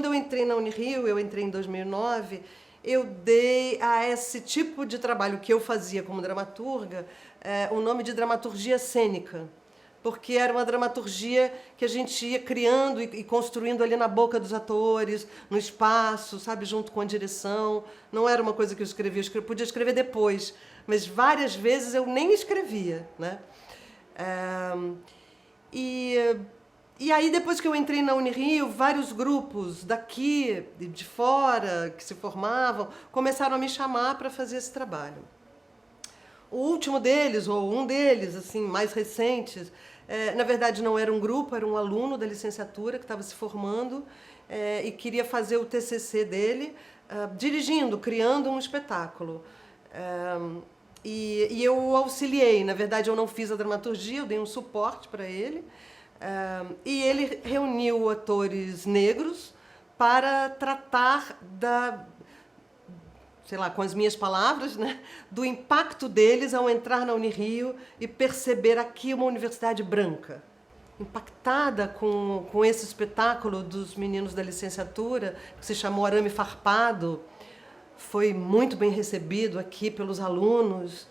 quando eu entrei na Unirio, eu entrei em 2009, eu dei a esse tipo de trabalho que eu fazia como dramaturga o nome de dramaturgia cênica, porque era uma dramaturgia que a gente ia criando e construindo ali na boca dos atores, no espaço, sabe, junto com a direção. Não era uma coisa que eu escrevia, podia escrever depois, mas várias vezes eu nem escrevia, né? E aí, depois que eu entrei na Unirio, vários grupos daqui, de fora, que se formavam, começaram a me chamar para fazer esse trabalho. O último deles, ou um deles, assim, mais recentes, na verdade não era um grupo, era um aluno da licenciatura que estava se formando e queria fazer o TCC dele, dirigindo, criando um espetáculo. E eu auxiliei, na verdade eu não fiz a dramaturgia, eu dei um suporte para ele. E ele reuniu atores negros para tratar sei lá, com as minhas palavras, né, do impacto deles ao entrar na Unirio e perceber aqui uma universidade branca. Impactada com esse espetáculo dos meninos da licenciatura, que se chamou Arame Farpado, foi muito bem recebido aqui pelos alunos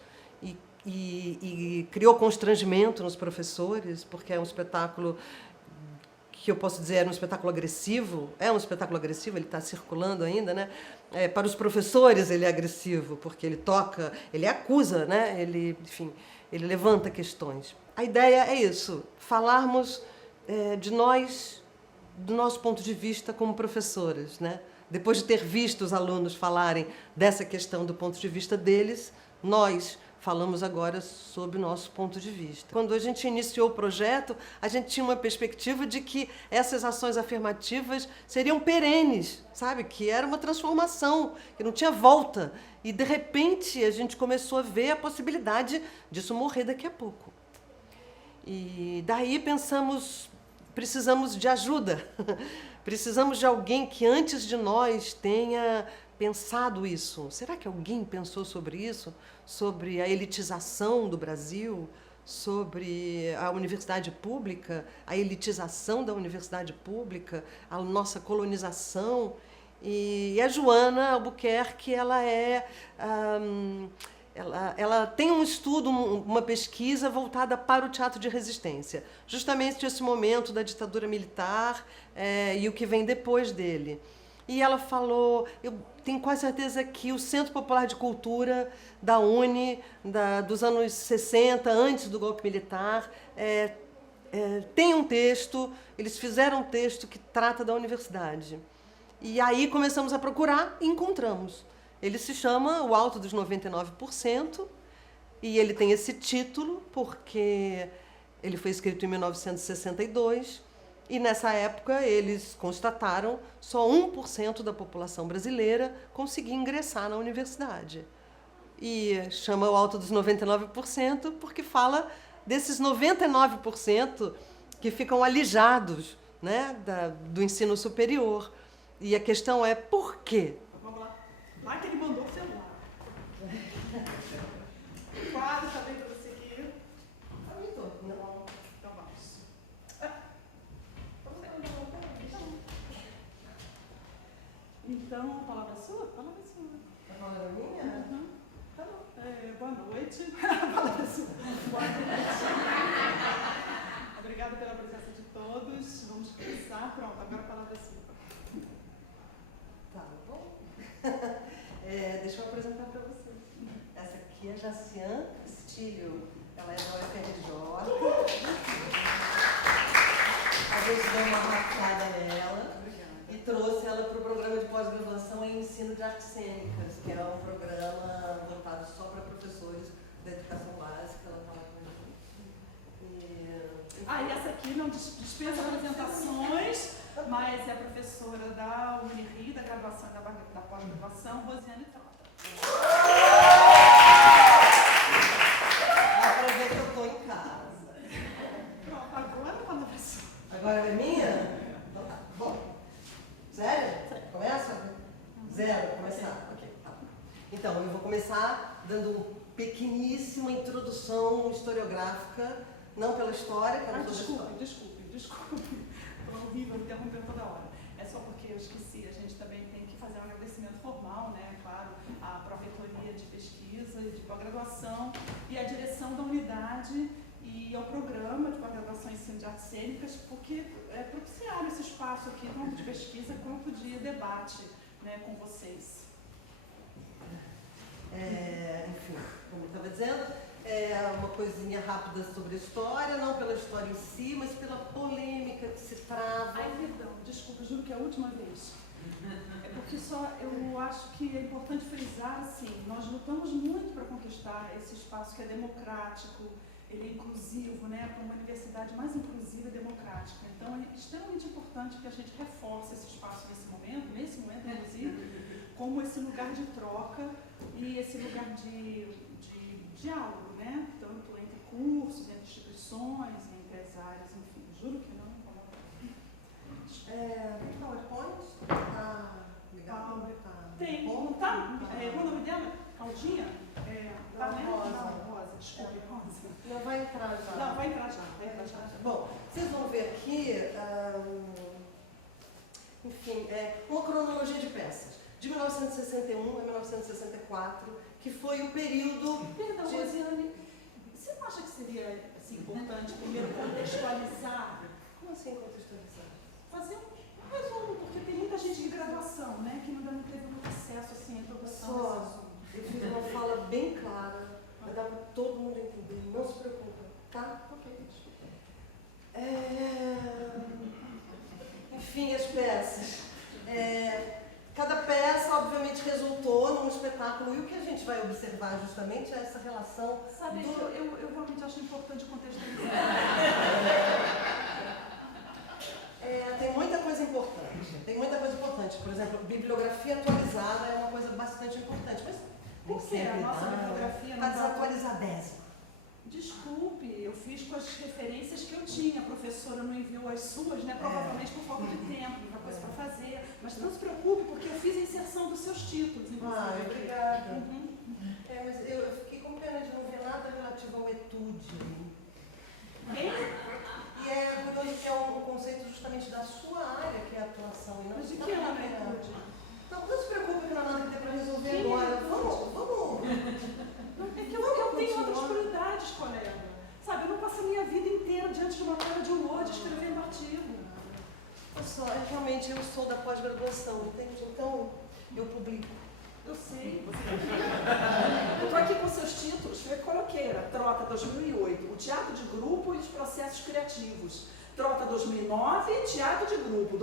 e criou constrangimento nos professores, porque é um espetáculo que eu posso dizer era um espetáculo agressivo. É um espetáculo agressivo, ele está circulando ainda, né? Para os professores ele é agressivo, porque ele toca, ele acusa, né? Enfim, ele levanta questões. A ideia é isso, falarmos de nós, do nosso ponto de vista como professores, né? Depois de ter visto os alunos falarem dessa questão do ponto de vista deles, nós falamos agora sobre o nosso ponto de vista. Quando a gente iniciou o projeto, a gente tinha uma perspectiva de que essas ações afirmativas seriam perenes, sabe? Que era uma transformação, que não tinha volta. E, de repente, a gente começou a ver a possibilidade disso morrer daqui a pouco. E daí pensamos, precisamos de ajuda. Precisamos de alguém que antes de nós tenha pensado isso. Será que alguém pensou sobre isso? Sobre a elitização do Brasil? Sobre a universidade pública? A elitização da universidade pública? A nossa colonização? E a Joana Albuquerque, ela tem um estudo, uma pesquisa voltada para o teatro de resistência. Justamente esse momento da ditadura militar e o que vem depois dele. E ela falou, eu tenho quase certeza que o Centro Popular de Cultura da UNE, dos anos 60, antes do golpe militar, tem um texto, eles fizeram um texto que trata da universidade. E aí começamos a procurar e encontramos. Ele se chama O Alto dos 99%, e ele tem esse título porque ele foi escrito em 1962, e nessa época eles constataram só 1% da população brasileira conseguia ingressar na universidade. E chama O Alto dos 99% porque fala desses 99% que ficam alijados, né, do ensino superior. E a questão é por quê? Vamos lá. Lá que ele mandou o celular. Quase, está bem para você aqui? Não. Então vamos. Então, a palavra é sua? A palavra é sua. A palavra é minha? Uhum. Tá bom. Boa noite. A palavra é sua. Boa noite. Obrigada pela presença de todos. Vamos começar. Pronto, agora a palavra é sua. Tá bom. Deixa eu apresentar para vocês. Essa aqui é Jacian Castilho. Ela é da UFRJ. A gente deu uma raptada nela e trouxe ela para o programa de pós-graduação em ensino de artes cênicas, que é um programa voltado só para professores da educação básica. Ela está lá com a gente. E essa aqui não dispensa apresentações, mas é a professora da Unirio, da graduação e da pós-graduação, Rosiane Frota. Dá para ver que eu estou em casa. Pronto, agora a palavra é sua. Agora é minha? Então tá. Bom. Sério? Começa? Zero. Começar. Ok, tá. Então, eu vou começar dando uma pequeníssima introdução historiográfica, não pela história, que eu não sou da história. Desculpe. Estou horrível, interrompendo toda hora. é só porque eu esqueci, a gente também tem que fazer um agradecimento formal, né, claro, à Pró-Reitoria de Pesquisa e de Pós-Graduação e à direção da unidade e ao programa de pós-graduação em ensino de artes cênicas, porque propiciaram esse espaço aqui, tanto de pesquisa quanto de debate, né, com vocês. Enfim, como eu estava dizendo, uma coisinha rápida sobre a história, não pela história em si, mas pela polêmica que se trava. Ai, perdão, desculpa, juro que é a última vez. É porque eu acho que é importante frisar, assim, nós lutamos muito para conquistar esse espaço que é democrático, ele é inclusivo, né, para uma universidade mais inclusiva e democrática. Então é extremamente importante que a gente reforce esse espaço nesse momento inclusive, como esse lugar de troca e esse lugar de diálogo, né, tanto entre cursos, entre instituições, entre as áreas, enfim, juro que não. PowerPoint? Tá legal? Tem, não tá? Qual é o nome dela? Claudinha? Tá, né? Rosa. Não, Rosa, desculpe, Rosa. Não, vai entrar já. Não, vai entrar já. Bom, vocês vão ver aqui, enfim, uma cronologia de peças, de 1961 a 1964, que foi o período... Perdão, Rosiane, você não acha que seria assim, importante primeiro contextualizar? Como assim contextualizar? Fazer um resumo, porque tem muita gente de graduação, né, que ainda não teve muito acesso assim, à introdução desse assunto. Eu fiz uma fala bem clara, vai dar para todo mundo entender, não se preocupa, tá? Ok. Enfim, as peças. Cada peça, obviamente, resultou num espetáculo, e o que a gente vai observar justamente é essa relação... Sabe, eu realmente acho importante contextualizar. Tem muita coisa importante. Por exemplo, bibliografia atualizada é uma coisa bastante importante, mas por que a nossa bibliografia não está desatualizadésima? Desculpe, eu fiz com as referências que eu tinha. A professora não enviou as suas, né? Provavelmente por falta de tempo, muita coisa para fazer. Mas não se preocupe, porque eu fiz a inserção dos seus títulos. Obrigada. Mas eu fiquei com pena de não ver nada relativo ao etude. E é curioso que é um conceito justamente da sua área, que é a atuação. E não mas de que ano é etude? Não se preocupe que não há nada que dê para resolver agora. Vamos. É que eu tenho outras prioridades, colega. Sabe, eu não passo a minha vida inteira diante de uma tela de Word escrevendo artigo. Realmente eu sou da pós-graduação, entende? Então eu publico. Eu sei, você eu estou aqui com seus títulos, foi coloqueira, Trota 2008, o teatro de grupo e os processos criativos. Trota 2009, teatro de grupo,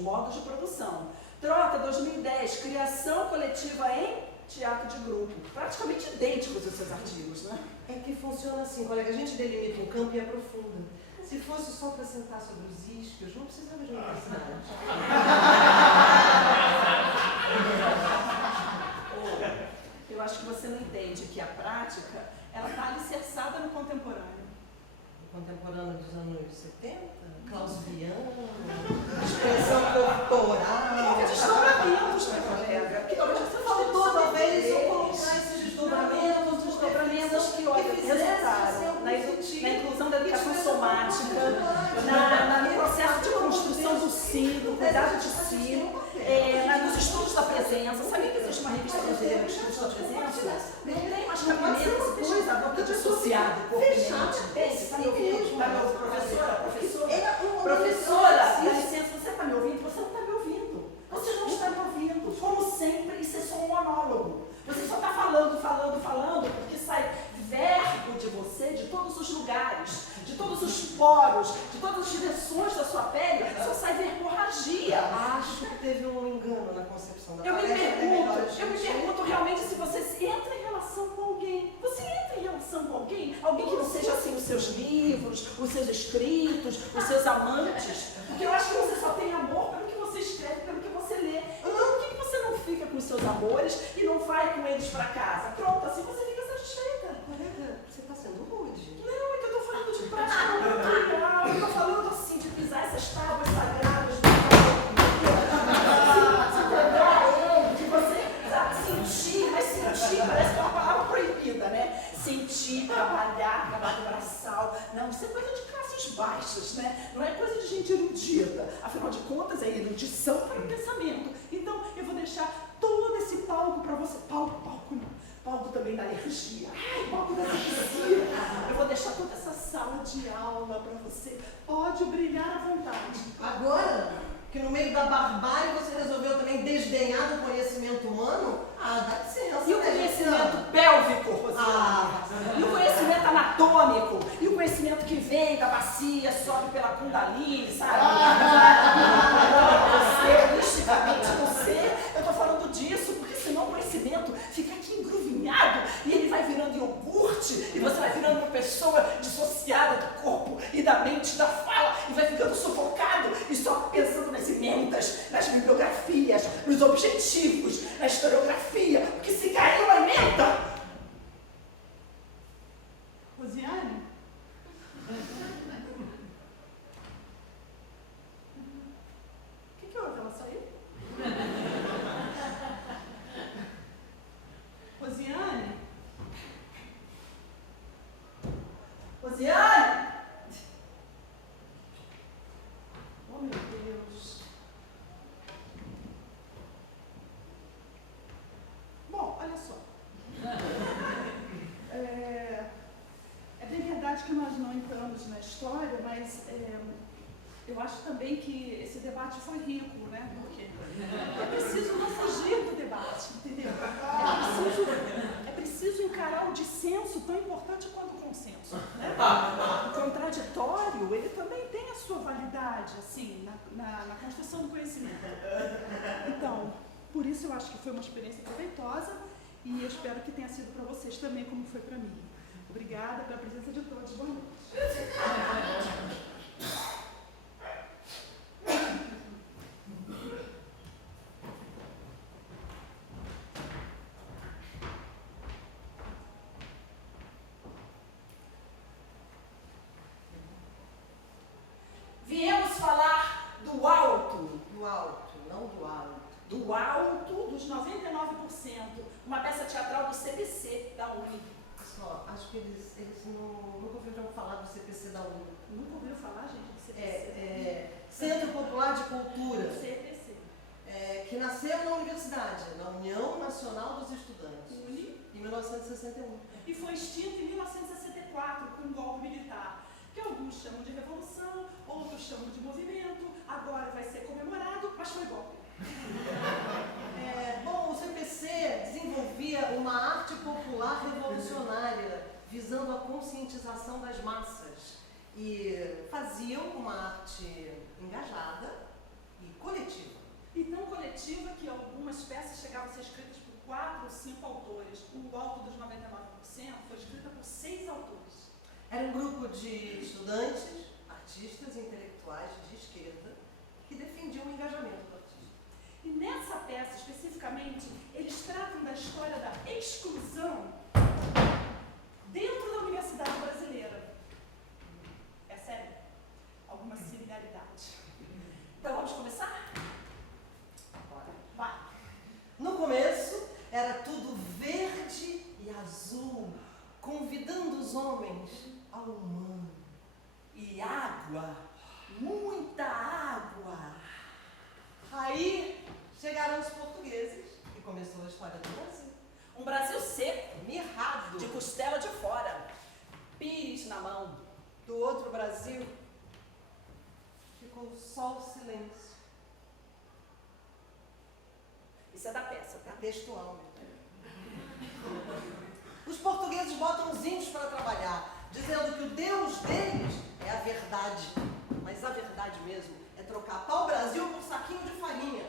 modos de produção. Trota 2010, criação coletiva em teatro de grupo. Praticamente idênticos os seus artigos, né? É que funciona assim, colega, a gente delimita um campo e aprofunda. Se fosse só para sentar sobre os isquios, não precisava de universidade. Eu acho que você não entende que a prática, ela está alicerçada no contemporâneo. O contemporâneo dos anos 70? Clausiano, expressão corporal... Desdobramentos, minha colega. Você faltou, talvez, eu colocar esses desdobramentos que resultaram na inclusão da educação somática, no processo de construção do sino, cuidado de sino, nos estudos da presença. Sabia que existe uma revista brasileira de estudos da presença? Não tem mais cabimento essa coisa da boca dissociada, corpo-mente. Tem, você está me ouvindo? Professora, dá licença, você está me ouvindo? Você não está me ouvindo. Você não está me ouvindo. Como sempre, isso é só um monólogo. Você só está falando, porque sai verbo de você, de todos os lugares, de todos os poros, de todas as direções da sua pele, só sai verborragia. Acho que teve um engano na concepção da Eu me pergunto realmente se você entra em relação com alguém. Você entra em relação com alguém? Alguém que não seja assim os seus livros, os seus escritos, os seus amantes? Porque eu acho que você só tem amor pelo que você escreve, pelo que você lê. Então por que você não fica com os seus amores e não vai com eles para casa? Pronto, assim você fica satisfeita. Colega, você está sendo rude. Não, é que eu estou falando de prática material. Eu estou falando assim de pisar essas tábuas sagradas do de você sentir, mas sentir parece que é uma palavra proibida, né? Sentir, trabalhar, trabalho braçal. Não, isso é coisa de classes baixas, né? Não é coisa de gente erudita. Afinal de contas, é erudição para o pensamento. Então, eu vou deixar todo esse palco para você. Palco não. Palco também da alergia. Ai, palco da alergia. Eu vou deixar toda essa sala de aula para você. Pode brilhar à vontade. Agora, que no meio da barbárie você resolveu também desdenhar do conhecimento humano, dá licença. E o conhecimento pélvico, Rosiane? E o conhecimento anatômico? E o conhecimento que vem da bacia, sobe pela Kundalini, sabe? Você, misticamente você, eu tô falando disso, porque senão o conhecimento fica aqui engruvinhado e ele vai virando iogurte e você vai virando uma pessoa dissociada do corpo e da mente, da fala e vai ficando sufocado e só pensando nas emendas, nas bibliografias, nos objetivos, na historiografia, porque se caiu a emenda. Rosiane? O que houve? Ela saiu? Rosiane? Rosiane! Oh, meu Deus. Bom, olha só. É bem verdade que nós não entramos na história, mas eu acho também que esse debate foi rico, né? Porque é preciso não fugir do debate, entendeu? É preciso encarar o dissenso tão importante quanto o consenso, né? O contraditório, ele também tem a sua validade, assim, na construção do conhecimento. Então, por isso eu acho que foi uma experiência proveitosa e eu espero que tenha sido para vocês também, como foi para mim. Obrigada pela presença de todos. Boa noite. Viemos falar do alto. Do alto, não do alto. Do alto dos 99%. Uma peça teatral do CPC, da UNI. Só, acho que eles nunca ouviram falar do CPC da UNI. Nunca ouviu falar, gente, do CPC? Centro Popular de Cultura. CPC. Que nasceu na universidade, na União Nacional dos Estudantes, UNI. em 1961. E foi extinto em 1964 com um golpe militar, que alguns chamam de revolução, outros chamam de movimento, agora vai ser comemorado, mas foi golpe. Bom, o CPC desenvolvia uma arte popular revolucionária, visando a conscientização das massas, e faziam uma arte engajada e coletiva. E tão coletiva que algumas peças chegavam a ser escritas por 4 ou 5 autores. O alto dos 99% foi escrita por 6 autores. Era um grupo de estudantes, artistas e intelectuais de esquerda que defendiam o engajamento do artista. E nessa peça, especificamente, eles tratam da história da exclusão dentro da universidade brasileira. É sério? Alguma similaridade. Então vamos começar? Vai. No começo, era tudo verde e azul, convidando os homens ao humano. E água, muita água. Aí chegaram os portugueses e começou a história do Brasil. Um Brasil seco, Mirrado. de costela de fora, pires na mão. Do outro Brasil ficou só o silêncio. Isso é da peça, É tá? textual. Os portugueses botam os índios para trabalhar, dizendo que o Deus deles é a verdade. Mas a verdade mesmo é trocar pau-brasil por saquinho de farinha.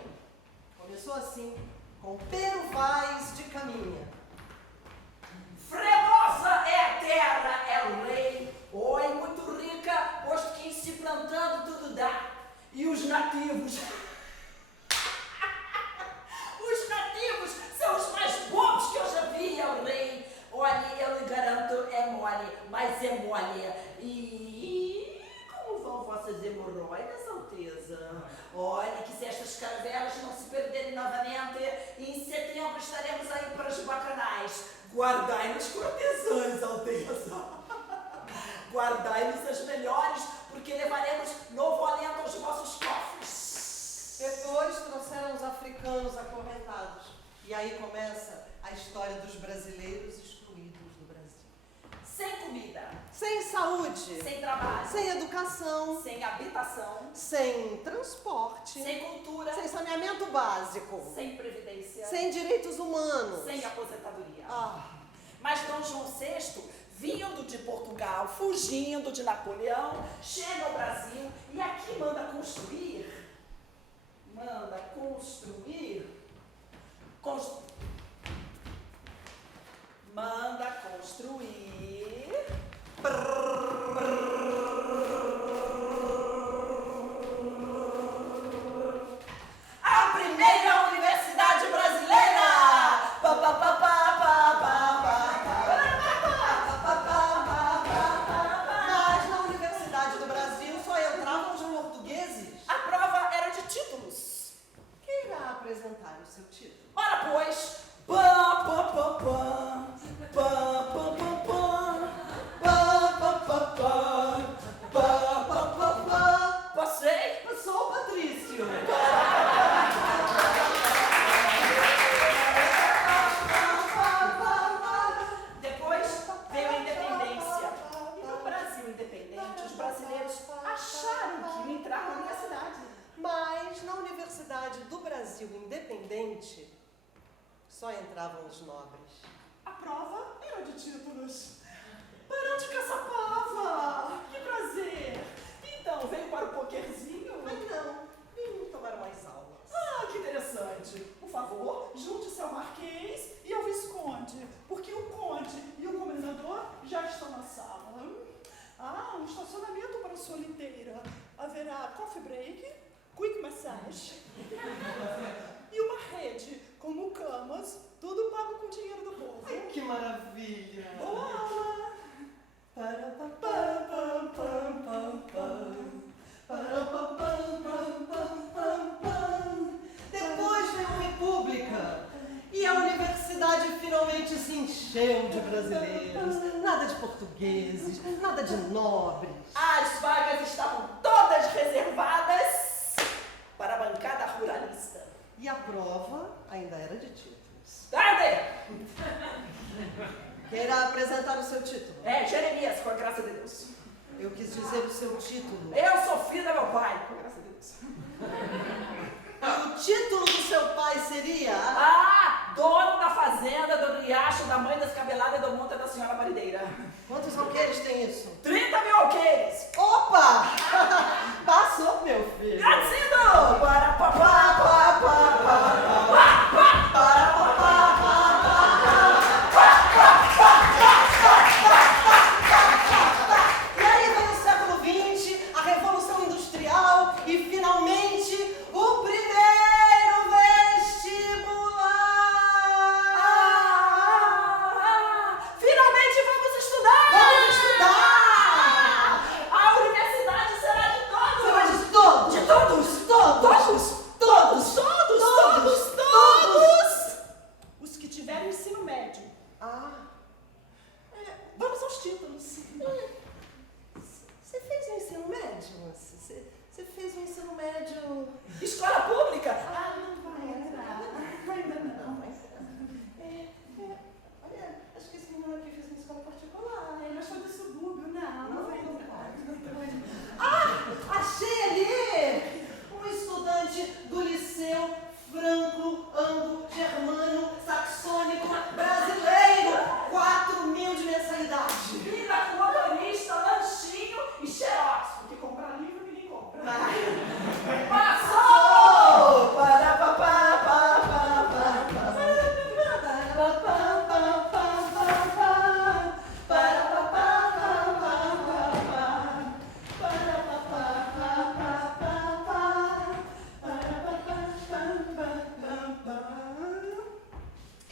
Começou assim, com Pero Vaz de Caminha. Fremosa é a terra, é o rei. Oi, muito rica, posto que em se plantando tudo dá. E os nativos? Os nativos são os mais bobos que eu já vi, é o rei. Olha, eu lhe garanto, é mole, mas é mole. E como vão vossas hemorroidas, Alteza? Olha, que se estas caravelas não se perderem novamente, em setembro estaremos aí para os bacanais. Guardai-nos cortesãs, Alteza. Guardai-nos as melhores, porque levaremos novo alento aos vossos cofres. Depois trouxeram os africanos acorrentados. E aí começa a história dos brasileiros excluídos do Brasil. Sem comida. Sem saúde. Sem trabalho. Sem educação. Sem habitação. Sem transporte. Sem cultura. Sem saneamento básico. Sem previdência. Sem direitos humanos. Sem aposentadoria. Mas Dom João VI, vindo de Portugal, fugindo de Napoleão, chega ao Brasil e aqui manda construir. Manda construir a primeira universidade brasileira! Mas na Universidade do Brasil só entravam os portugueses. A prova era de títulos. Quem irá apresentar o seu título? Ora, pois, passei. Sou o Patrício. Depois veio a independência. E no Brasil independente, os brasileiros acharam que iam entrar na universidade. Mas na Universidade do Brasil independente só entravam os nobres. A prova era de títulos. Barão de Caçapava! Que prazer! Então, veio para o pokerzinho? Mas não, vim tomar mais aulas. Ah, que interessante. Por favor, junte-se ao Marquês e ao Visconde, porque o Conde e o Comendador já estão na sala. Um estacionamento para sua liteira. Haverá coffee break, quick massage e uma rede com mucamas, tudo pago com dinheiro do povo. Ai, que maravilha! Boa aula! Depois veio a República e a universidade finalmente se encheu de brasileiros. Nada de portugueses, nada de nobres. As vagas estavam todas reservadas para a bancada ruralista. E a prova ainda era de títulos. Tarde! Queira apresentar o seu título. É, Jeremias, com a graça de Deus. Eu quis dizer o seu título. Eu sou filho do meu pai, com a graça de Deus. O título do seu pai seria... Dono da fazenda, do riacho, da mãe descabelada e do monte da senhora marideira. Quantos alqueires tem isso? 30 mil alqueires. Opa! Passou, meu filho. Gratido! Para E aí vem o século XX, a Revolução Industrial e finalmente o primeiro vestibular. Finalmente vamos estudar! Vamos estudar! A universidade será de todos! Será de todos! De todos! Todos! Todos! Todos! Todos! Os que tiverem ensino médio. Vamos aos títulos. Você fez o ensino médio, moça? Você fez o ensino médio... Escola pública? Não vai entrar. Ainda não. Olha, acho que esse menino aqui fez uma escola particular. Mas foi do subúrbio, não vai entrar. Achei ali um estudante do Liceu Franco Anglo Germano Saxônico Brasileiro, 4.000 de mensalidade. Vida com motorista, lanchinho e xerox. Porque comprar livro ninguém compra. Passou!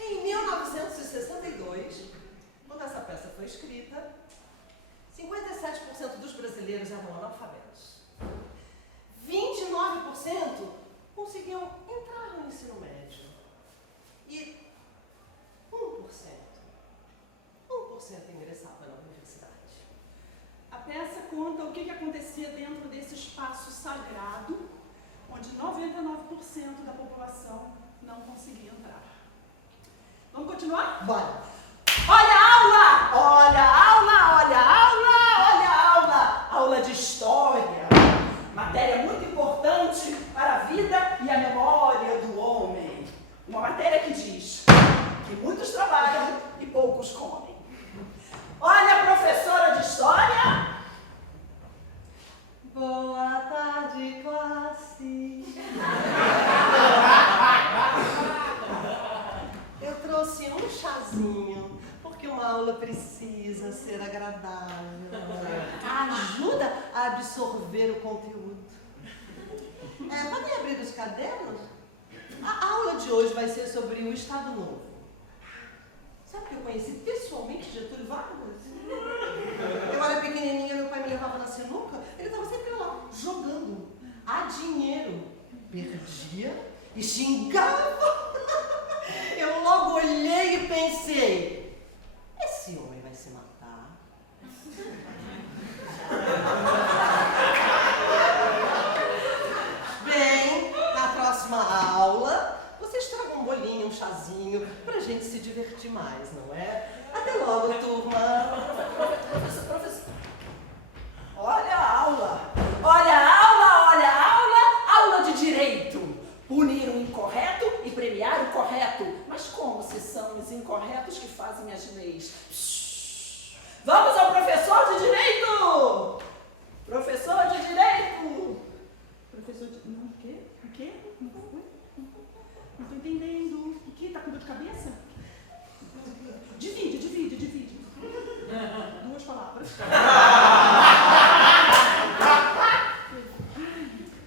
Em 1962, quando essa peça foi escrita, 57% dos brasileiros eram analfabetos. 29% conseguiam entrar no ensino médio. E 1% conta o que acontecia dentro desse espaço sagrado, onde 99% da população não conseguia entrar. Vamos continuar? Bora. Olha a aula! Olha a aula! Olha a aula! Olha a aula! Aula de história. Matéria muito importante para a vida e a memória do homem. Uma matéria que diz que muitos trabalham e poucos comem. Olha, professora de história! Boa tarde, classe. Eu trouxe um chazinho, porque uma aula precisa ser agradável. Ajuda a absorver o conteúdo. Podem abrir os cadernos? A aula de hoje vai ser sobre o Estado Novo. Sabe que eu conheci pessoalmente Getúlio Vargas? Eu era pequenininha, meu pai me levava na sinuca, ele estava sempre lá, jogando a dinheiro. Perdia e xingava. Eu logo olhei e pensei, esse homem vai se matar. Bem, na próxima aula, vocês tragam um bolinho, um chazinho, pra gente se divertir mais, não é? Até logo, turma. Professor. Olha a aula! Olha a aula! Olha a aula! Aula de direito! Punir o incorreto e premiar o correto. Mas como se são os incorretos que fazem as leis? Psh! Vamos ao professor de direito! Professor de direito! Professor de... Não, o quê? O quê? Não tô entendendo. O quê? Tá com dor de cabeça? Divide. Duas palavras.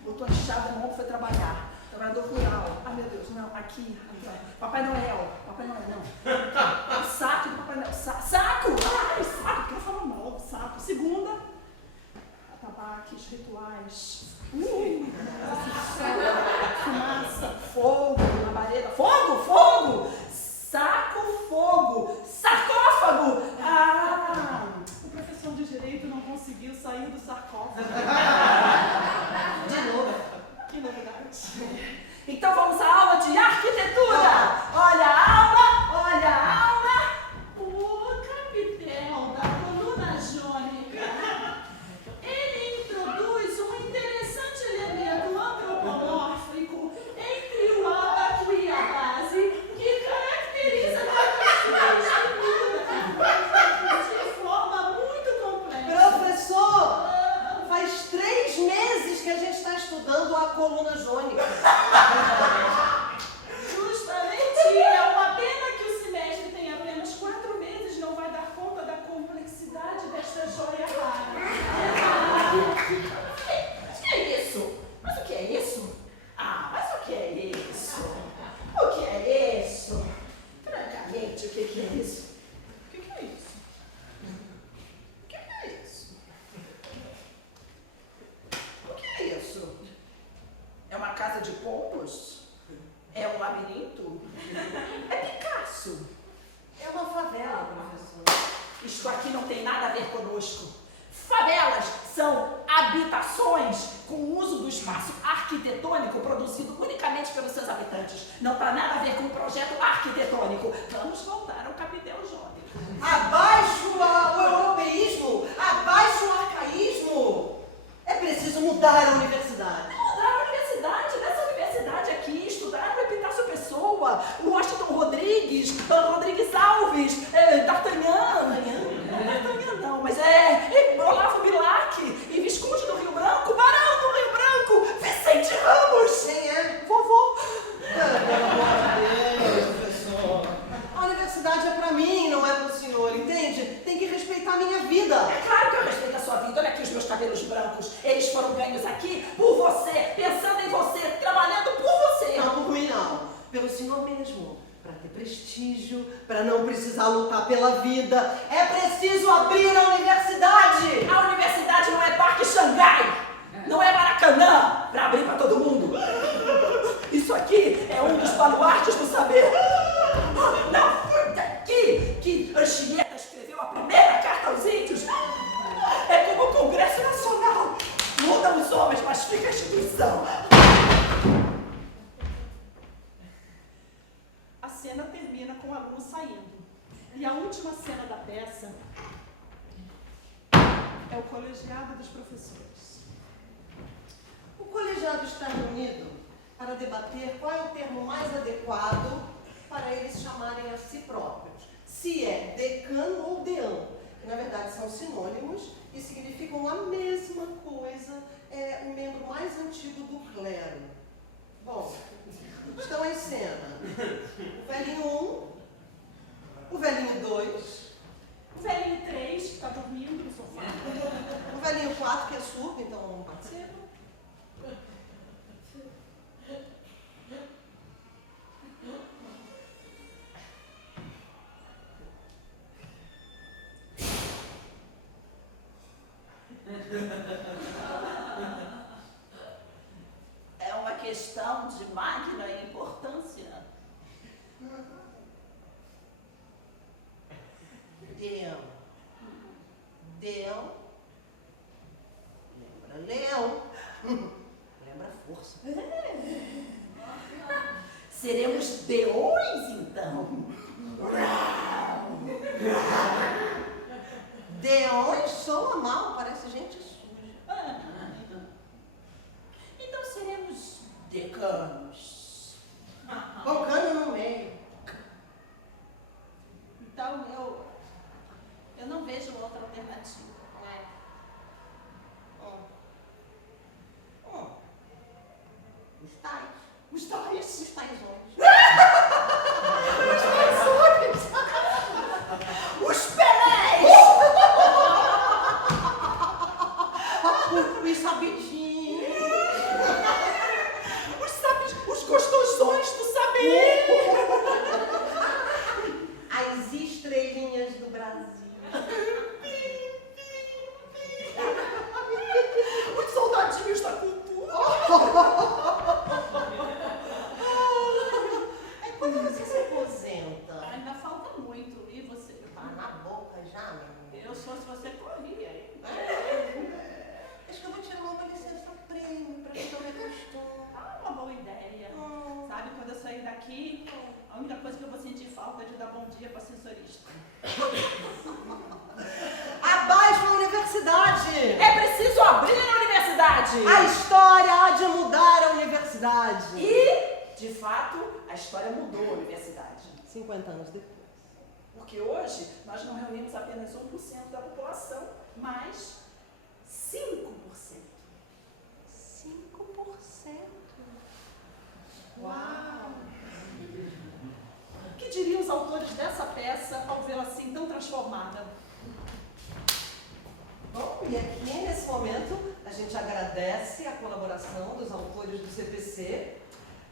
Botou a chave na mão e foi trabalhar. Trabalhador rural. Ai, meu Deus, não. Aqui. Papai Noel, não. O saco do Papai Noel. Saco! Ai, saco, que eu falo mal, saco. Segunda, atabaques, rituais. Fumaça, fogo, labareda. Fogo! Saco, fogo, sarcófago. O professor de direito não conseguiu sair do sarcófago. De novo. Que novidade. Então vamos à aula de arquitetura. Olha a aula. O capitel da coluna jônica, ele introduz um interessante elemento antropomórfico entre o ábaco e a base, que caracteriza a de forma muito complexa. Professor, faz 3 meses que a gente está estudando a coluna jônica. Justamente, é uma pena que o semestre tem apenas 4 meses, não vai dar conta da complexidade desta joia rara. Mas o que é isso? Mas o que é isso? Mas o que é isso? O que é isso? Francamente, o que é isso? O que é isso? O que é isso? O que é isso? É uma casa de pombos? É um labirinto? É Picasso? É uma favela, professor. Isto aqui não tem nada a ver conosco. Favelas são habitações com o uso do espaço arquitetônico produzido unicamente pelos seus habitantes. Não tem nada a ver com o projeto arquitetônico. Vamos voltar ao capitel jônico. Abaixo o europeísmo, abaixo o arcaísmo. É preciso mudar a universidade. Mudar a universidade, nessa universidade aqui, estudar o Epitácio Pessoa, o Washington Rodrigues, Rodrigues Alves, D'Artagnan não, mas Olavo Bilac, e Visconde do Rio Branco, Barão do Rio Branco, Vicente Ramos. Quem é? Vovô. Pelo amor de Deus, professor. A universidade é pra mim, não é pro senhor, entende? Tem que respeitar a minha vida. É claro que eu respeito a sua vida. Olha aqui os meus cabelos brancos. Eles foram ganhos aqui por você, pensando em você, trabalhando por você. Não por mim, não. Pelo senhor mesmo. Para ter prestígio, para não precisar lutar pela vida. É preciso abrir a universidade. A universidade não é Parque Xangai, não é Maracanã, para abrir para todo mundo. Isso aqui é um dos baluartes do saber. Não foi daqui que Anchieta escreveu a primeira carta aos índios. É como o Congresso última cena da peça é o colegiado dos professores. O colegiado está reunido para debater qual é o termo mais adequado para eles chamarem a si próprios. Se é decano ou deão, que na verdade são sinônimos e significam a mesma coisa, é o membro mais antigo do clero. Bom, estão em cena o velhinho 1, o velhinho 2, O velhinho 3, que está dormindo no sofá. o velhinho 4, que é surdo, então não participa. É uma questão de máquina e importância. Deão. Deão. Lembra leão. Lembra força. Seremos deões, então? Deões soa mal, parece gente suja. Então seremos decanos. Com cano no meio. Então eu não vejo outra alternativa. Os tais. Os tais. Os taisões. Os Pelés! Os sabidinhos. Os gostosões do saber! As estrelinhas do Brasil. Os soldadinhos da cultura! Quando você se aposenta? Ainda falta muito, e você? Tá na boca já, meu Eu sou se você corria, hein? Acho que eu vou tirar uma licença prêmio pra que eu me acostume. Ah, uma boa ideia. Sabe, quando eu sair daqui, a única coisa que eu vou sentir falta é de dar bom dia pra sensorista. Abaixo a universidade! É preciso abrir a universidade! A história há de mudar a universidade. E, de fato, a história mudou a universidade. 50 anos depois. Porque hoje nós não reunimos apenas 1% da população, mas 5%. 5%? Uau! O que diriam os autores dessa peça ao vê-la assim tão transformada? Bom, e aqui nesse momento a gente agradece a colaboração dos autores do CPC,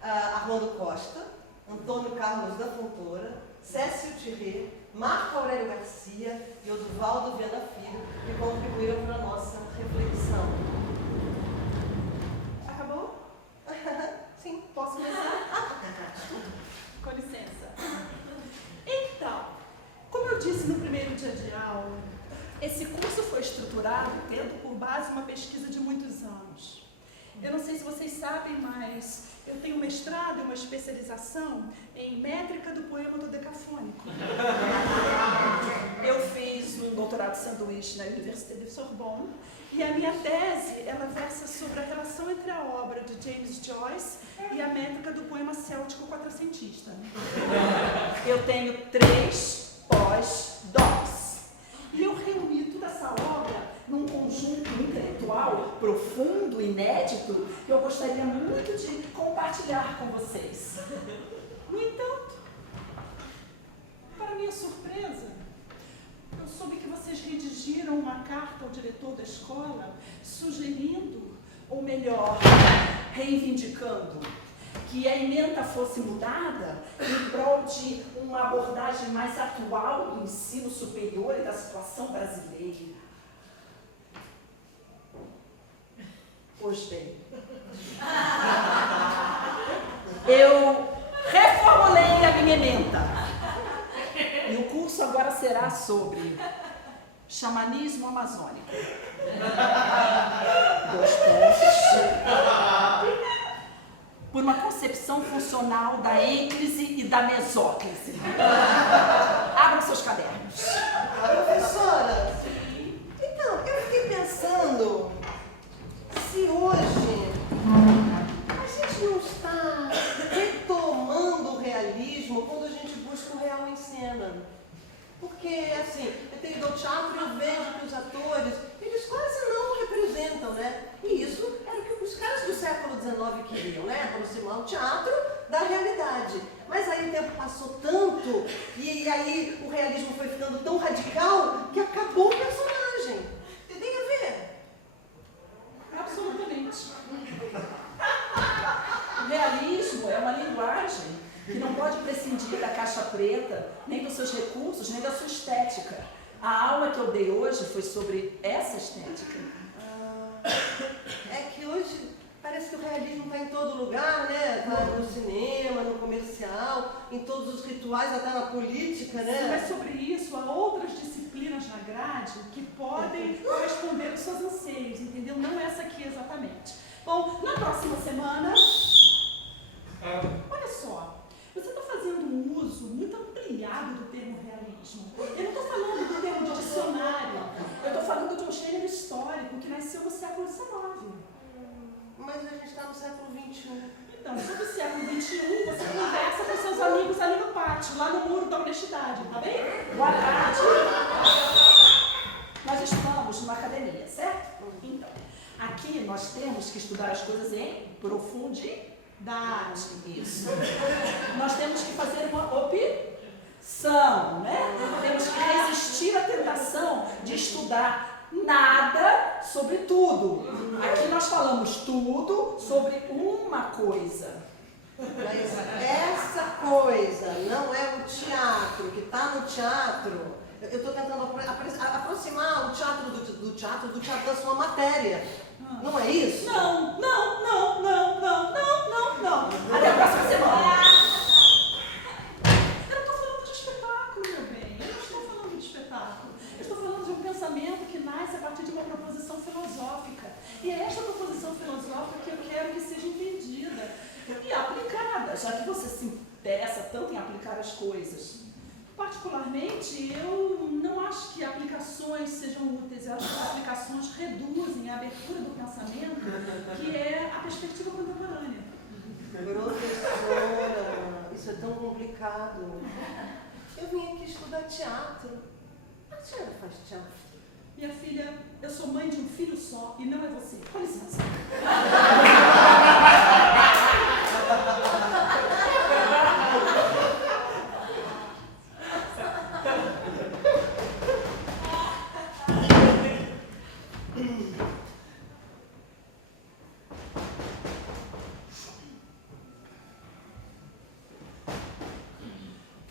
Armando Costa, Antônio Carlos da Fontoura, Cécio Thierry, Marco Aurélio Garcia e Oduvaldo Viana Filho, que contribuíram para a nossa reflexão. Acabou? Sim. Posso começar? Com licença. Então, como eu disse no primeiro dia de aula, esse curso foi estruturado tendo por base uma pesquisa de muitos anos. Eu não sei se vocês sabem, mas eu tenho um mestrado e uma especialização em métrica do poema dodecafônico. Eu fiz um doutorado de sanduíche na Université de Sorbonne e a minha tese, ela versa sobre a relação entre a obra de James Joyce e a métrica do poema céltico quatracentista. Eu tenho 3 pós-docs. E eu reuni toda essa obra num conjunto intelectual profundo, inédito, que eu gostaria muito de compartilhar com vocês. No entanto, para minha surpresa, eu soube que vocês redigiram uma carta ao diretor da escola sugerindo, ou melhor, reivindicando, que a ementa fosse mudada em prol de uma abordagem mais atual do ensino superior e da situação brasileira. Pois bem, eu reformulei a minha ementa. E o curso agora será sobre xamanismo amazônico. 2 pontos. Por uma concepção funcional da ênclise e da mesóclise. Abram seus cadernos. Professora, então, eu fiquei pensando se hoje a gente não está retomando o realismo quando a gente busca o real em cena. Porque, assim, eu tenho ido ao teatro e eu vejo que os atores, eles quase não representam, né? E isso era o que os caras do século XIX queriam, né? Aproximar o teatro da realidade. Mas aí o tempo passou tanto, e aí o realismo foi ficando tão radical, que acabou o personagem. Tem a ver? Absolutamente. O realismo é uma linguagem que não pode prescindir da caixa preta, nem dos seus recursos, nem da sua estética. A aula que eu dei hoje foi sobre essa estética. É que hoje parece que o realismo está em todo lugar, né? Está no cinema, no comercial, em todos os rituais, até na política, né? Mas sobre isso, há outras disciplinas na grade que podem corresponder aos seus anseios, entendeu? Não essa aqui exatamente. Bom, na próxima semana, olha só, você está fazendo um uso muito ampliado do termo realismo. Eu não estou falando do termo de dicionário, eu estou falando de um gênero histórico que nasceu no século XIX. Mas a gente está no século XXI. Então, sobre o século XXI, você conversa com seus amigos ali no pátio, lá no Muro da Honestidade, tá bem? Boa tarde. Nós estamos numa academia, certo? Então, aqui nós temos que estudar as coisas em profundidade. Isso. Nós temos que fazer uma opção, né? Temos que resistir à tentação de estudar nada sobre tudo. Aqui nós falamos tudo sobre uma coisa. Mas essa coisa não é o teatro, que está no teatro. Eu estou tentando aproximar o teatro do teatro da sua matéria. Não é isso? Não. Até a próxima semana. Eu não estou falando de espetáculo, meu bem. Eu não estou falando de espetáculo. Eu estou falando de um pensamento que nasce a partir de uma proposição filosófica. E é esta proposição filosófica que eu quero que seja entendida e aplicada, já que você se interessa tanto em aplicar as coisas. Particularmente, eu não acho que aplicações sejam úteis. Eu acho que aplicações reduzem a abertura do pensamento, que é a perspectiva contemporânea. Professora, isso é tão complicado. Eu vim aqui estudar teatro. A senhora faz teatro? Minha filha, eu sou mãe de um filho só e não é você. Com licença.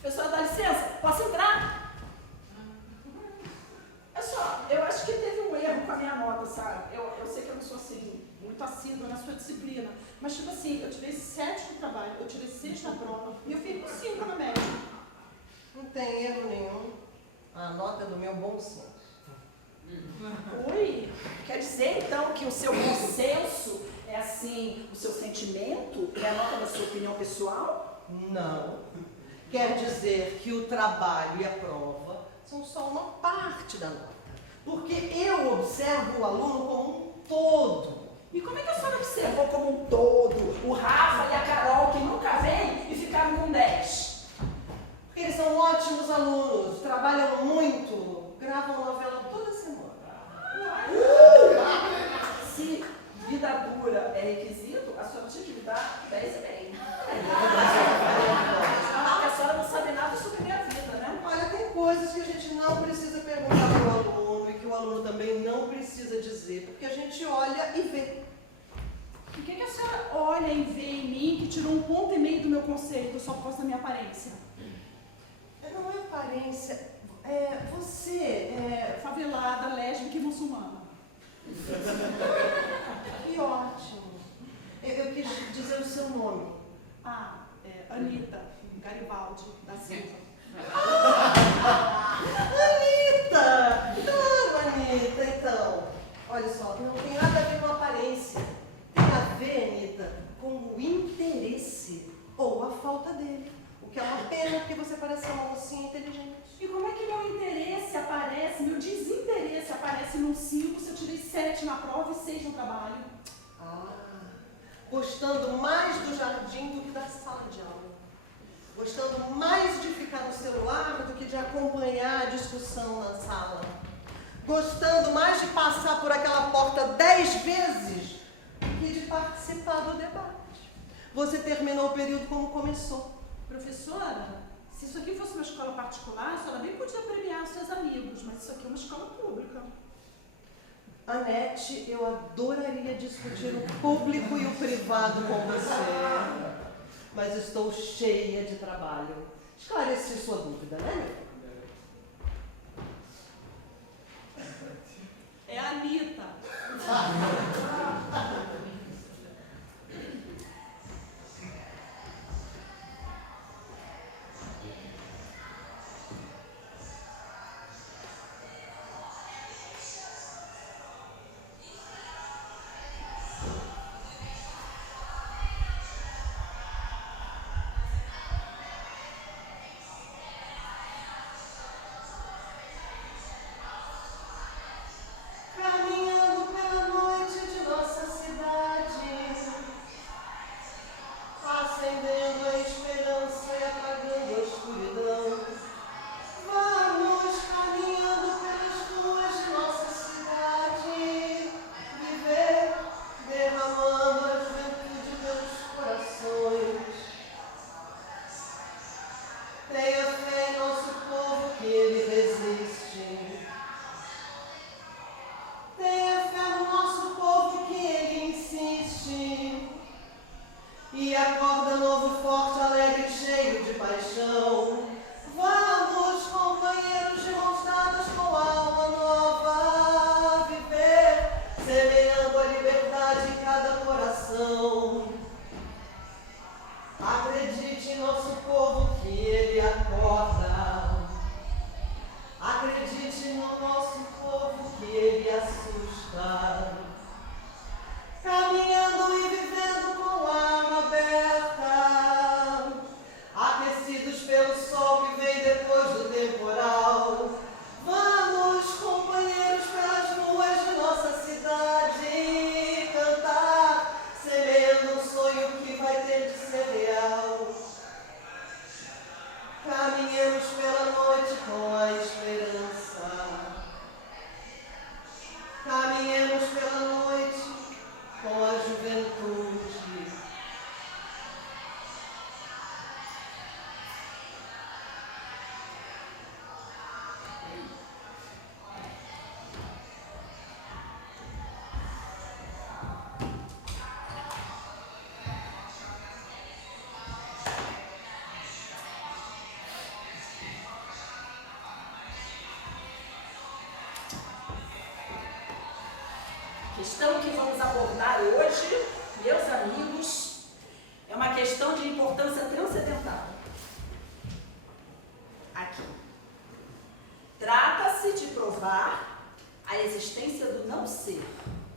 Professora, dá licença, posso entrar? É só, eu acho que teve um erro com a minha nota, sabe? Eu sei que eu não sou assim, muito assídua na sua disciplina, mas tipo assim, eu tirei 7 no trabalho, eu tirei 6 na prova e eu fiquei com 5 na média. Não tem erro nenhum. A nota é do meu bom senso. Oi? Quer dizer então que o seu bom senso é assim, o seu sentimento é a nota da sua opinião pessoal? Não. Quer dizer que o trabalho e a prova são só uma parte da nota. Porque eu observo o aluno como um todo. E como é que a senhora observou como um todo o Rafa e a Carol que nunca vêm e ficaram com 10? Porque eles são ótimos alunos, trabalham muito, gravam novela toda semana. Se vida dura é requisito, a senhora tinha que me dar 10 e bem. Porque a senhora não sabe nada sobre a minha vida, né? Olha, tem coisas que a gente não precisa perguntar para o aluno e que o aluno também não precisa dizer, porque a gente olha e vê. O que a senhora olha e vê em mim que tirou 1,5 ponto do meu conceito só por causa da minha aparência? Não é aparência, você é... Favelada, lésbica e muçulmana. Que ótimo. Eu quis dizer o seu nome. Anitta Garibaldi da Silva. Anitta! Claro, Anitta, então. Olha só, não tem nada a ver com a aparência. Tem a ver, Anitta, com o interesse ou a falta dele. O que é uma pena, porque você parece ser uma mocinha inteligente. E como é que tivesse num 5, se eu tirei 7 na prova e 6 no trabalho. Gostando mais do jardim do que da sala de aula. Gostando mais de ficar no celular do que de acompanhar a discussão na sala. Gostando mais de passar por aquela porta 10 vezes do que de participar do debate. Você terminou o período como começou. Professora, se isso aqui fosse uma escola particular, a senhora bem podia premiar seus amigos, mas isso aqui é uma escola pública. Anete, eu adoraria discutir o público e o privado com você, mas estou cheia de trabalho. Esclareci sua dúvida, né, meu filho? É a Anitta. Caminhando pela noite de nossa cidade, acendendo a esperança e apagando a escuridão. Vamos caminhando pelas ruas de nossa cidade, viver derramando a juventude pelos corações. Tenha fé em nosso povo que ele resiste. Tenha fé no nosso povo que ele insiste e acorda novo, forte, alegre, cheio de paixão. Vamos, companheiros de mãos dadas com alma nova, viver semeando a liberdade em cada coração. Acredite em nosso povo que ele acorda. Acredite no nosso povo que ele assusta. Caminhando e vivendo com a alma aberta, aquecidos pelo sol que vem depois do temporal. Vamos, companheiros, pelas ruas de nossa cidade, cantar, semeando um sonho que vai ter de ser real. Caminhemos pela noite com a esperança. Caminhemos pela noite com a juventude. A questão que vamos abordar hoje, meus amigos, é uma questão de importância transcendental. Aqui. Trata-se de provar a existência do não ser.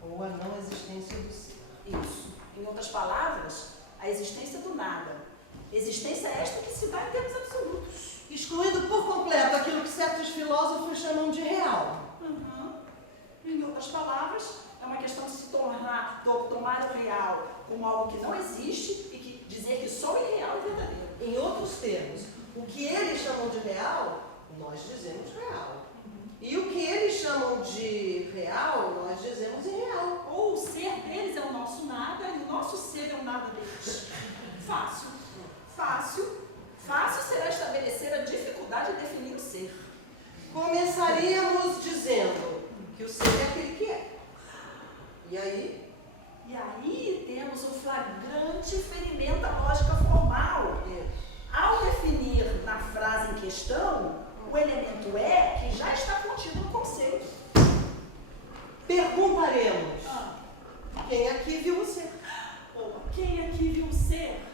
Ou a não existência do ser. Isso. Em outras palavras, a existência do nada. Existência esta que se dá em termos absolutos. Excluindo por completo aquilo que certos filósofos chamam de real. Em outras palavras, é uma questão de se tomar o real como algo que não existe e que dizer que só o irreal é verdadeiro. Em outros termos, o que eles chamam de real, nós dizemos real. E o que eles chamam de real, nós dizemos irreal. Ou o ser deles é o nosso nada e o nosso ser é o nada deles. Fácil. Fácil será estabelecer a dificuldade de definir o ser. Começaríamos dizendo que o ser é aquele que é. E aí? E aí temos um flagrante ferimento à lógica formal. Ao definir na frase em questão, o elemento é que já está contido no conceito. Perguntaremos: quem aqui viu o ser? Ou quem aqui viu o ser?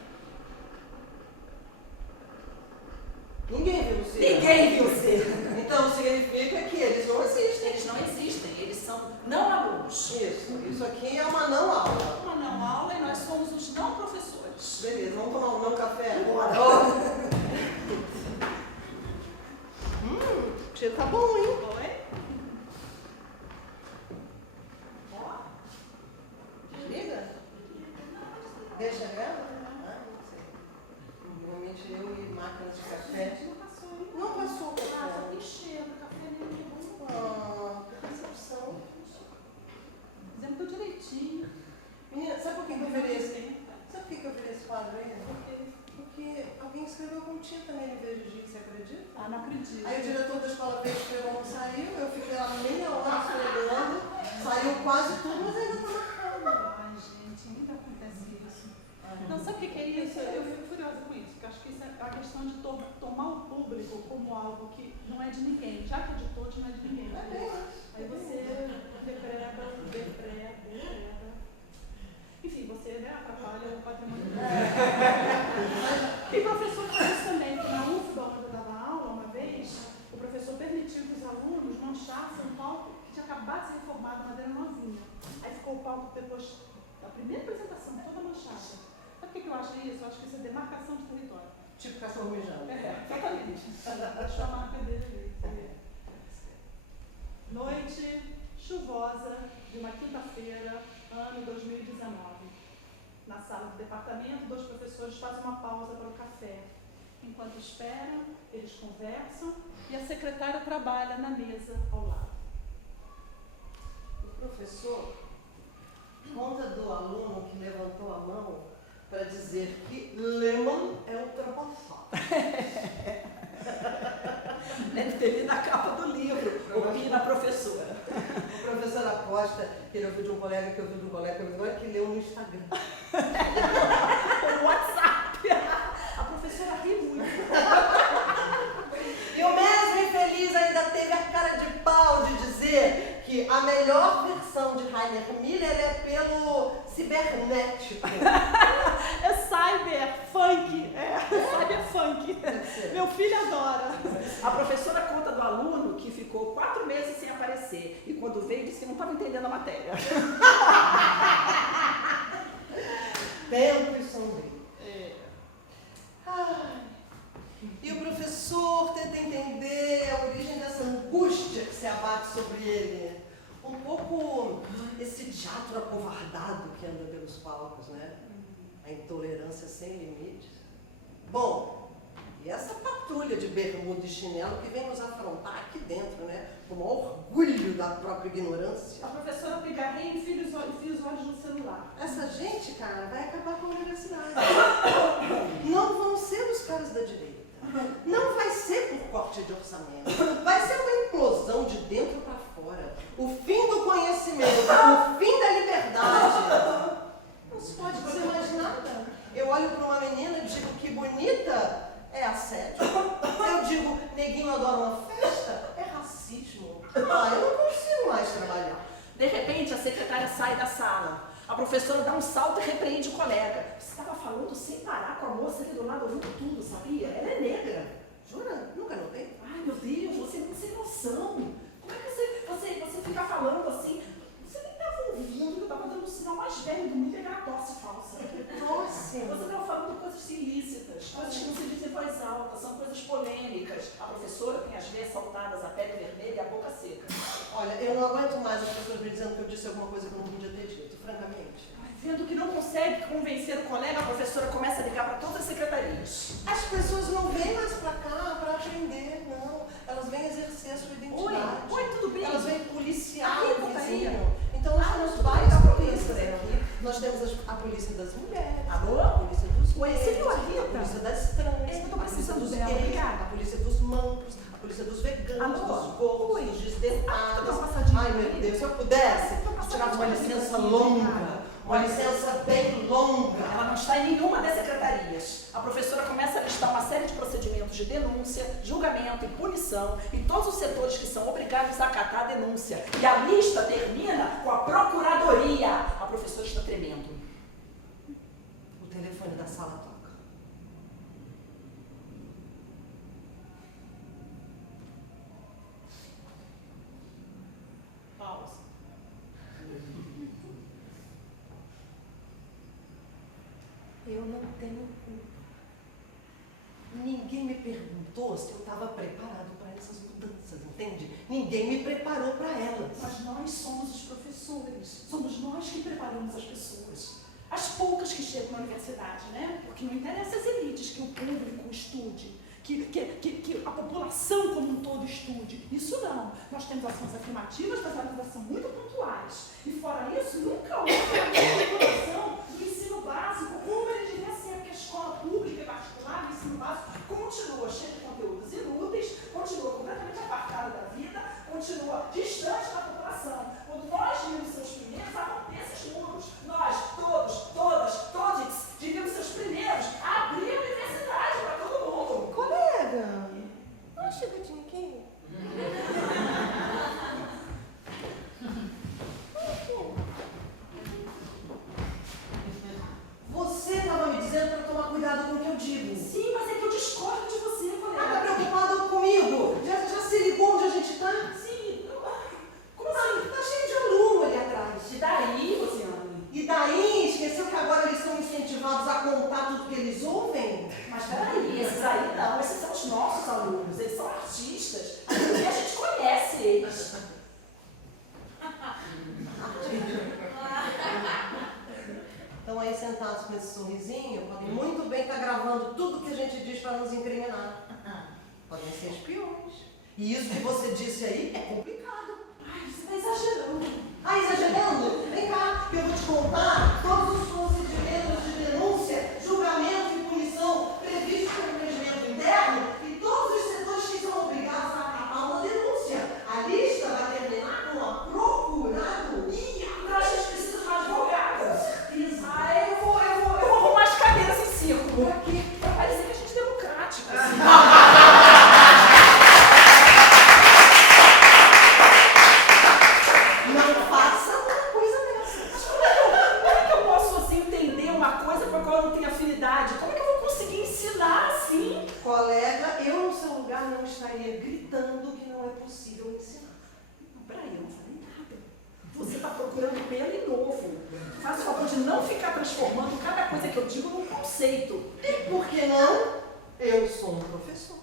Ninguém viu o ser. Ninguém viu o ser. Então significa que eles não existem. Eles não existem, eles são não alunos. Isso aqui é uma não aula. Uma não aula e nós somos os não professores. Beleza, vamos tomar um não café? Bora. O cheiro tá bom, hein? Ah, não acredito. Aí o diretor da escola veio que o aluno saiu, eu fiquei lá meia hora esfregando, saiu quase tudo, mas ainda está marcando. Ai, gente, nunca acontece isso. Não, sabe o que é isso? Eu fico curiosa com isso, porque acho que isso é a questão de tomar o público como algo que não é de ninguém. Já que é de todos, não é de ninguém. Aí você depreda. Enfim, você atrapalha o patrimônio. E professor faz isso também. Na UFBA, onde eu dava aula uma vez, o professor permitiu que os alunos manchassem um palco que tinha acabado de ser reformado, madeira novinha. Aí ficou o palco depois da primeira apresentação, toda manchada. Sabe o que eu acho isso? Eu acho que isso é demarcação de território. Tipo cachorro mijando. Exatamente. Deixa a marca dele ali. Noite chuvosa de uma quinta-feira, ano 2019. Na sala do departamento, 2 professores fazem uma pausa para o café. Enquanto esperam, eles conversam e a secretária trabalha na mesa ao lado. O professor conta do aluno que levantou a mão para dizer que Lehmann é ultrapassado. Deve ter lido a capa do livro, opina a professora. O professor aposta que ele ouviu de um colega, que ouviu de um colega, que ouviu de um colega, que leu no Instagram. O WhatsApp. A professora ri muito. E o mesmo infeliz ainda teve a cara de pau de dizer que a melhor versão de Rainer Miller é pelo cibernético. É cyberfunk. Cyberfunk. Meu filho adora. A professora conta do aluno que ficou 4 meses sem aparecer e quando veio disse que não estava entendendo a matéria. Tempos sombrios. E o professor tenta entender a origem dessa angústia que se abate sobre ele. Um pouco esse teatro acovardado que anda pelos palcos, né? A intolerância sem limites. Bom, e essa patrulha de bermuda e chinelo que vem nos afrontar aqui dentro, né? Com o maior orgulho da própria ignorância. A professora pigarreia e enfia os olhos no celular. Essa gente, cara, vai acabar com a universidade. Não vão ser os caras da direita. Não vai ser por corte de orçamento. Vai ser uma implosão de dentro para fora. O fim do conhecimento, o fim da liberdade. Não se pode dizer mais nada. Eu olho para uma menina e digo que bonita é assédio. Eu digo, neguinho adora uma festa, é racismo. Eu não consigo mais trabalhar. De repente, a secretária sai da sala. A professora dá um salto e repreende o colega. Você estava falando sem parar com a moça ali do lado, ouvindo tudo, sabia? Ela é negra. Jura? Nunca notei. Ai, meu Deus, você não tem noção. Como é que você fica falando assim? Você nem estava ouvindo, eu estava dando o sinal mais velho do mundo, era a tosse falsa. Nossa. Você estava falando coisas ilícitas, coisas que não se dizem em voz alta, são coisas polêmicas. A professora tem as veias saltadas, a pele vermelha e a boca seca. Olha, eu não aguento mais as pessoas me dizendo que eu disse alguma coisa que eu não podia ter dito, francamente. Vendo que não consegue convencer o colega, a professora começa a ligar para todas as secretarias. As pessoas não vêm mais pra cá para aprender, não. Elas vêm exercer a sua identidade. Oi, tudo bem? Elas vêm policiar Aí, o tá aí. vizinho. Então nós temos tudo várias bem, tá polícias bem. aqui. Nós temos a polícia das mulheres, Alô? a polícia dos Oi, você viu a negros, Rita? a polícia das trans, Eu tô a polícia precisando dos dela, gays, obrigada. a polícia dos mancos, a polícia dos veganos, Alô? dos gordos, Oi. dos Ah, desdentados. dá uma passadinha Ai, meu aí. Deus, se eu pudesse, Dá uma eu tirava uma passadinha licença aqui, longa. obrigada. Uma licença bem longa. Ela não está em nenhuma das secretarias. A professora começa a listar uma série de procedimentos de denúncia, julgamento e punição em todos os setores que são obrigados a acatar a denúncia. E a lista termina com a procuradoria. A professora está tremendo. O telefone da sala toca. Pausa. Eu não tenho culpa. Ninguém me perguntou se eu estava preparado para essas mudanças, entende? Ninguém me preparou para elas. Mas nós somos os professores. Somos nós que preparamos as pessoas. As poucas que chegam na universidade, né? Porque não interessa as elites que o público estude, que a população como um todo estude. Isso não. Nós temos ações afirmativas, mas elas são muito pontuais. E fora isso, nunca houve a população do ensino básico como ele devia ser, porque a escola pública e particular, o ensino básico, continua cheio de conteúdos inúteis, apaixonados com esse sorrisinho podem muito bem estar gravando tudo que a gente diz para nos incriminar. Podem ser espiões. E isso que você disse aí é complicado. Ai, você está exagerando. Ah, exagerando? Vem cá, que eu vou te contar todos os procedimentos de denúncia, julgamento e punição previstos pelo regimento interno e todos os setores que são obrigados a acatar uma denúncia. A lista vai terminar com a procuradoria. Então a gente precisa de uma advogada. Com certeza. Ah, eu vou arrumar as cadeiras em círculo. Pra quê? Pra parecer que a gente é democrático. Não faça uma coisa dessa. Como é que eu posso assim entender uma coisa para a qual eu não tenho afinidade? Como é que eu vou conseguir ensinar assim? Colega, eu no seu lugar não estaria gritando que não é possível ensinar. Peraí, eu não falei nada. Você está procurando pelo novo. Faça o favor de não ficar transformando cada coisa que eu digo num conceito. E por que não? Eu sou um professor.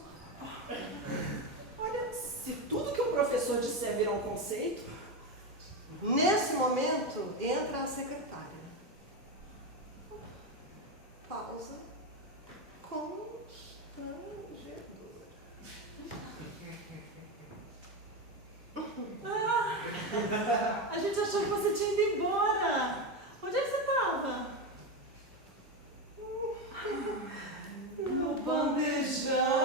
Olha, se tudo que um professor disser virar um conceito, Nesse momento, entra a secretária. Pausa. Constrangedora. A gente achou que você tinha ido embora. Onde é que você estava? No bandejão.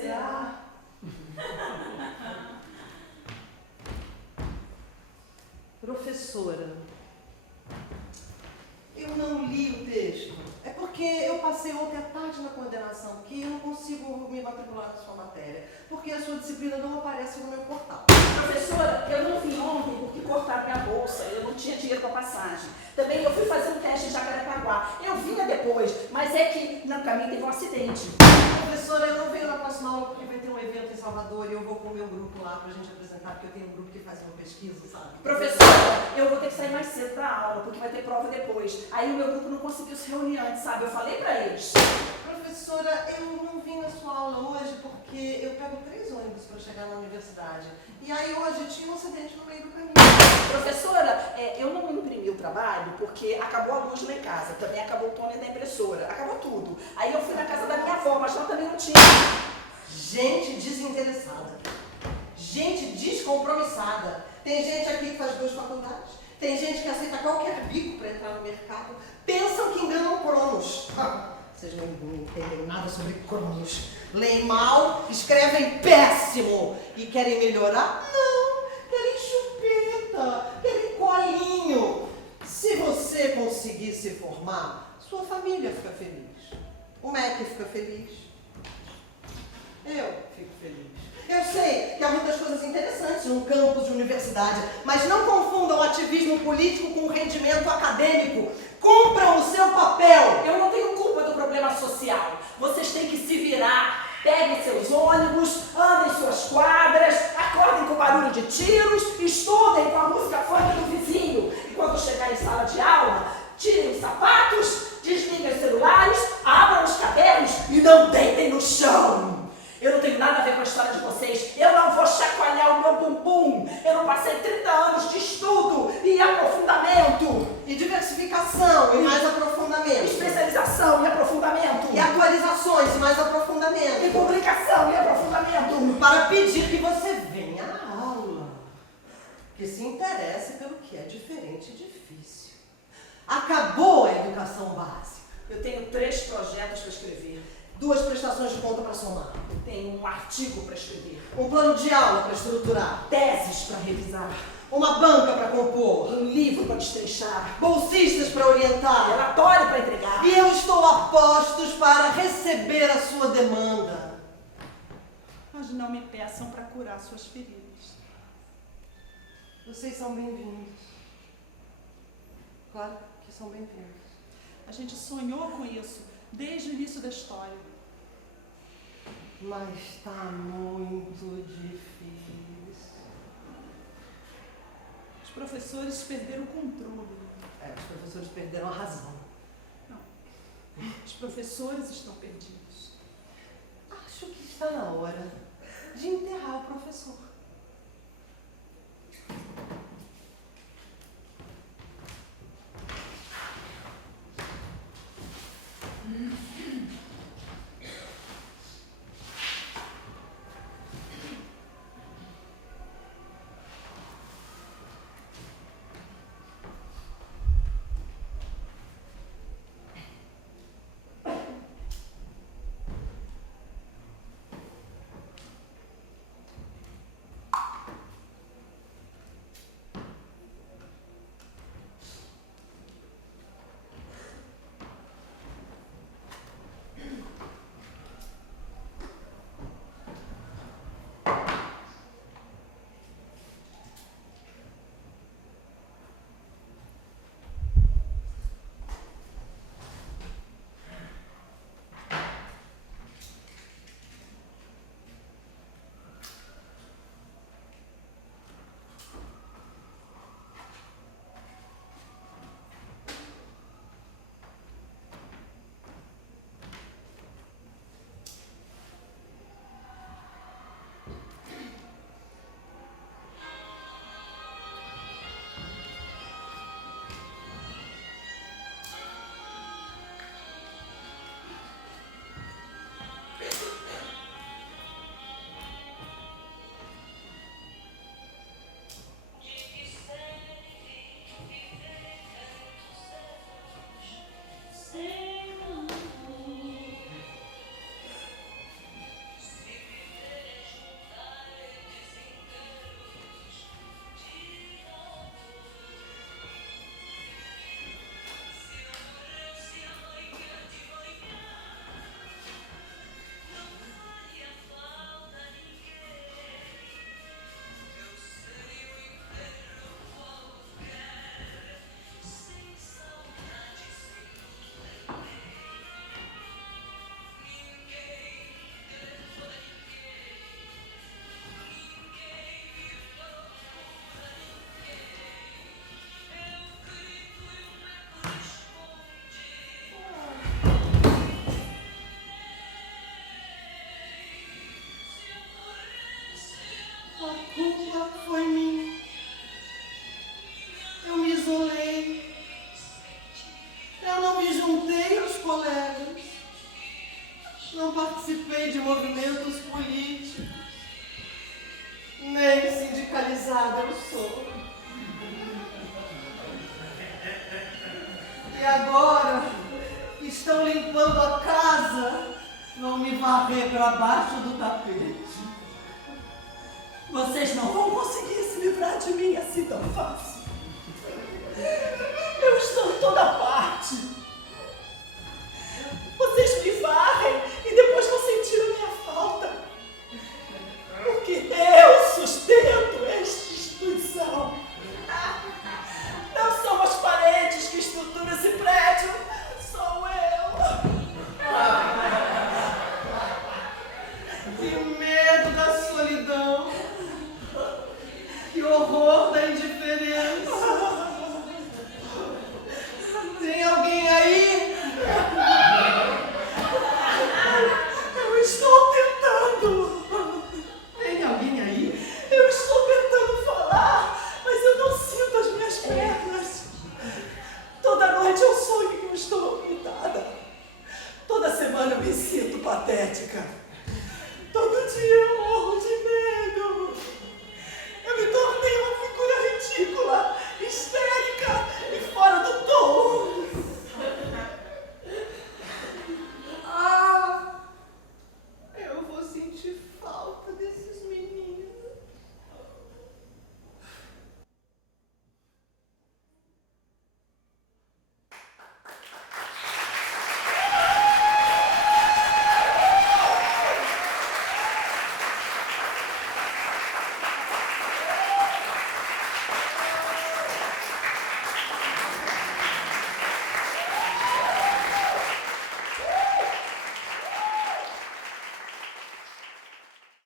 será? Professora, eu não li o texto. É porque eu passei ontem à tarde na coordenação, que eu não consigo me matricular na sua matéria, porque a sua disciplina não aparece no meu portal. Professora, eu não vim ontem porque cortaram minha bolsa, eu não tinha dinheiro para passagem. Também eu fui fazer um teste em Jacarepaguá. Eu vinha depois, mas é que no caminho teve um acidente. Professora, eu não venho na próxima aula porque vai ter um evento em Salvador e eu vou com o meu grupo lá pra gente apresentar, porque eu tenho um grupo que faz uma pesquisa, sabe? Professora, eu vou ter que sair mais cedo da aula, porque vai ter prova depois. Aí o meu grupo não conseguiu se reunir antes, sabe? Eu falei pra eles. Professora, eu não vim na sua aula hoje porque eu pego 3 ônibus para chegar na universidade. E aí hoje tinha um acidente no meio do caminho. Professora, eu não imprimi o trabalho porque acabou a luz lá em casa. Também acabou o toner da impressora. Acabou tudo. Aí eu fui na casa da minha avó, mas lá também não tinha. Gente desinteressada. Gente descompromissada. Tem gente aqui que faz 2 faculdades. Tem gente que aceita qualquer bico para entrar no mercado. Pensam que enganam Cronos. Vocês não entendem nada sobre Cronos. Leem mal, escrevem péssimo. E querem melhorar? Não. Querem chupeta, querem colinho. Se você conseguir se formar, sua família fica feliz. O MEC fica feliz. Eu fico feliz. Eu sei que há muitas coisas interessantes num campus de universidade, mas não confundam o ativismo político com o rendimento acadêmico. Cumpram o seu papel. Eu não tenho culpa do problema social. Vocês têm que se virar. Peguem seus ônibus, andem suas quadras, acordem com barulho de tiros, estudem com a música funk do vizinho. E quando chegar em sala de aula, tirem os sapatos, desliguem os celulares, abram os cabelos e não deitem no chão. Eu não tenho nada a ver com a história de vocês. Eu não vou chacoalhar o meu bumbum. Eu não passei 30 anos de estudo e aprofundamento. E diversificação e mais aprofundamento. Especialização e aprofundamento. E atualizações e mais aprofundamento. E publicação e aprofundamento. Para pedir que você venha à aula. Que se interesse pelo que é diferente e difícil. Acabou a educação básica. Eu tenho 3 projetos para escrever. 2 prestações de conta para somar. Eu tenho um artigo para escrever. Um plano de aula para estruturar. Teses para revisar. Uma banca para compor. Um livro para destrinchar. Bolsistas para orientar. Relatório para entregar. E eu estou a postos para receber a sua demanda. Mas não me peçam para curar suas feridas. Vocês são bem-vindos. Claro que são bem-vindos. A gente sonhou com isso desde o início da história. Mas está muito difícil. Os professores perderam o controle. Os professores perderam a razão. Não. Os professores estão perdidos. Acho que está na hora de enterrar o professor. A culpa foi minha. Eu me isolei. Eu não me juntei aos colegas. Não participei de movimentos políticos. Nem sindicalizada eu sou. E agora estão limpando a casa, vão me varrer para baixo do tapete. Vocês não vão conseguir se livrar de mim assim tão fácil. Eu estou em toda parte. Vocês me varrem e depois vão sentir a minha falta. Porque eu sustento esta instituição. Não são as paredes que estruturam esse prédio, sou eu. Que medo da solidão. Que horror da indiferença. Tem alguém aí? Eu estou tentando. Tem alguém aí? Eu estou tentando falar, mas eu não sinto as minhas pernas. Toda noite eu sonho que eu estou amputada. Toda semana eu me sinto patética. Todo dia eu